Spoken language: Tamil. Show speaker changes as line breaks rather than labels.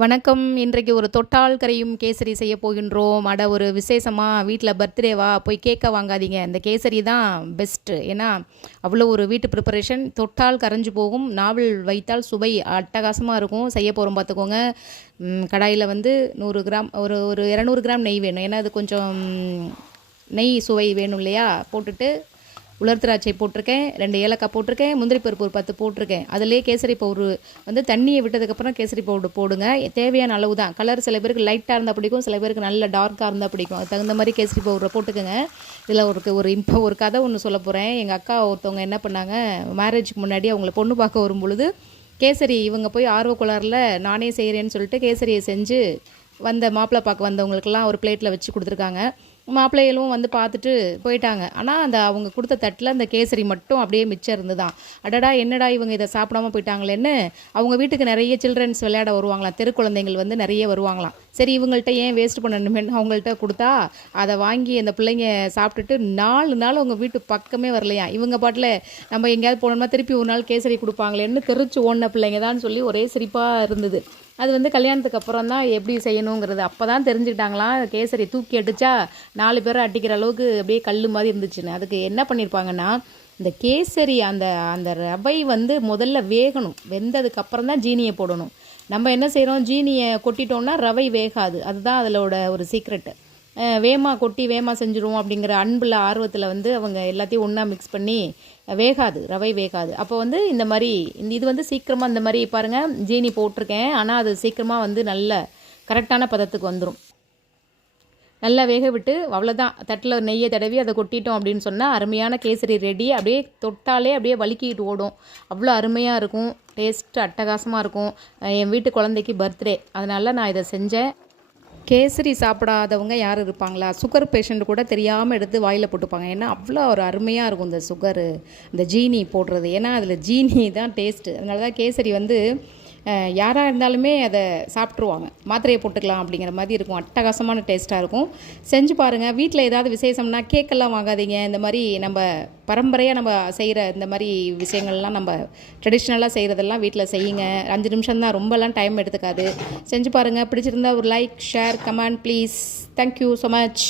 வணக்கம். இன்றைக்கு ஒரு தொட்டால் கரையும் கேசரி செய்ய போகின்றோம். அட ஒரு விசேஷமாக வீட்டில் பர்த்டேவா போய் கேட்க வாங்காதீங்க. இந்த கேசரி தான் பெஸ்ட்டு ஏன்னா அவ்வளோ ஒரு வீட்டு ப்ரிப்பரேஷன் தொட்டால் கரைஞ்சு போகும். நாவல் வைத்தால் சுவை அட்டகாசமாக இருக்கும். செய்ய போகிறோம் பார்த்துக்கோங்க. கடாயில் வந்து நூறு கிராம் ஒரு ஒரு இரநூறு கிராம் நெய் வேணும். ஏன்னா அது கொஞ்சம் நெய் சுவை வேணும் இல்லையா? போட்டுட்டு உலர் திராட்சை போட்டிருக்கேன் ரெண்டு ஏலக்காய் போட்டிருக்கேன் முந்திரி பருப்பு ஒரு பத்து போட்டிருக்கேன். அதுலேயே கேசரி பவுட்ரு வந்து தண்ணியை விட்டதுக்கப்புறம் கேசரி பவுடர் போடுங்க. தேவையான அளவு தான். கலர் சில பேருக்கு லைட்டாக இருந்தால் பிடிக்கும் சில பேருக்கு நல்ல டார்க்காக இருந்தால் பிடிக்கும். அது தகுந்த மாதிரி கேசரி பவுடரை போட்டுக்கோங்க. இதில் ஒரு ஒரு இப்போ ஒரு கதை ஒன்று சொல்ல போகிறேன் எங்கள் அக்கா ஒருத்தவங்க என்ன பண்ணாங்க மேரேஜுக்கு முன்னாடி அவங்கள பொண்ணு பார்க்க வரும்பொழுது கேசரி இவங்க போய் ஆர்வ கோளாறுல நானே செய்கிறேன்னு சொல்லிட்டு கேசரியை செஞ்சு வந்த மாப்பிள்ளை பார்க்க வந்தவங்களுக்கெல்லாம் ஒரு பிளேட்டில் வச்சு கொடுத்துருக்காங்க. மாப்பிள்ளைகளும் வந்து பார்த்துட்டு போயிட்டாங்க. ஆனால் அந்த அவங்க கொடுத்த தட்டில் அந்த கேசரி மட்டும் அப்படியே மிச்சம் இருந்துதான். அடடா என்னடா இவங்க இதை சாப்பிடாம போயிட்டாங்களேன்னு அவங்க வீட்டுக்கு நிறைய சில்ட்ரன்ஸ் விளையாட வருவாங்களாம் தெரு குழந்தைங்கள் வந்து நிறைய வருவாங்களாம். சரி இவங்கள்ட்ட ஏன் வேஸ்ட் பண்ணணுமேன்னு அவங்கள்ட்ட கொடுத்தா அதை வாங்கி அந்த பிள்ளைங்க சாப்பிட்டுட்டு நாலு நாள் அவங்க வீட்டு பக்கமே வரலையா? இவங்க பாட்டில் நம்ம எங்கேயாவது போனோம்னா திருப்பி ஒரு நாள் கேசரி கொடுப்பாங்களேன்னு தெரிச்சு ஓடின பிள்ளைங்க தான் சொல்லி ஒரே சிரிப்பாக இருந்தது. அது வந்து கல்யாணத்துக்கு அப்புறம் தான் எப்படி செய்யணுங்கிறது. அப்போ தான் தெரிஞ்சுக்கிட்டாங்களாம். கேசரி தூக்கி அடித்தா நாலு பேரை அடிக்கிற அளவுக்கு அப்படியே கல் மாதிரி இருந்துச்சுன்னு. அதுக்கு என்ன பண்ணியிருப்பாங்கன்னா இந்த கேசரி அந்த அந்த ரவை வந்து முதல்ல வேகணும். வெந்ததுக்கு அப்புறம் தான் ஜீனியை போடணும். நம்ம என்ன செய்கிறோம் ஜீனியை கொட்டிட்டோம்னா ரவை வேகாது. அதுதான் அதில் ஒரு சீக்ரெட்டு வேமா கொட்டி வேமா செஞ்சுருவோம் அப்படிங்கிற அன்பில் ஆர்வத்தில் வந்து அவங்க எல்லாத்தையும் ஒன்றா மிக்ஸ் பண்ணி வேகாது ரவை வேகாது. அப்போ வந்து இந்த மாதிரி இந்த இது வந்து சீக்கிரமாக இந்த மாதிரி பாருங்கள் ஜீனி போட்டிருக்கேன். ஆனால் அது சீக்கிரமாக வந்து நல்ல கரெக்டான பதத்துக்கு வந்துடும் நல்லா வேக விட்டு அவ்வளோதான் தட்டில் நெய்யை தடவி அதை கொட்டிட்டோம் அப்படின்னு சொன்னால் அருமையான கேசரி ரெடி அப்படியே தொட்டாலே அப்படியே வலிக்கிட்டு ஓடும். அவ்வளோ அருமையாக இருக்கும். டேஸ்ட் அட்டகாசமாக இருக்கும். என் வீட்டு குழந்தைக்கு பர்த்டே அதனால நான் இதை செஞ்சேன். கேசரி சாப்பிடாதவங்க யார் இருப்பாங்களா? சுகர் பேஷண்ட் கூட தெரியாமல் எடுத்து வாயில் போட்டுப்பாங்க. ஏன்னா அவ்வளோ ஒரு அருமையாக இருக்கும் இந்த சுகரு இந்த ஜீனி போடுறது. ஏன்னா அதில் ஜீனி தான் டேஸ்ட்டு அதனால தான் கேசரி வந்து யாராக இருந்தாலுமே அதை சாப்பிட்ருவாங்க மாத்திரையை போட்டுக்கலாம் அப்படிங்கிற மாதிரி இருக்கும். அட்டகாசமான டேஸ்ட்டாக இருக்கும். செஞ்சு பாருங்கள் வீட்டில் ஏதாவது விசேஷம்னா கேக்கெல்லாம் வாங்காதீங்க. இந்த மாதிரி நம்ம பரம்பரையாக நம்ம செய்கிற இந்த மாதிரி விஷயங்கள்லாம் நம்ம ட்ரெடிஷ்னலாக செய்கிறதெல்லாம் வீட்டில் செய்யுங்க. அஞ்சு நிமிஷம் தான் ரொம்பலாம் டைம் எடுத்துக்காது. செஞ்சு பாருங்கள் பிடிச்சிருந்தா ஒரு like share comment please thank you so much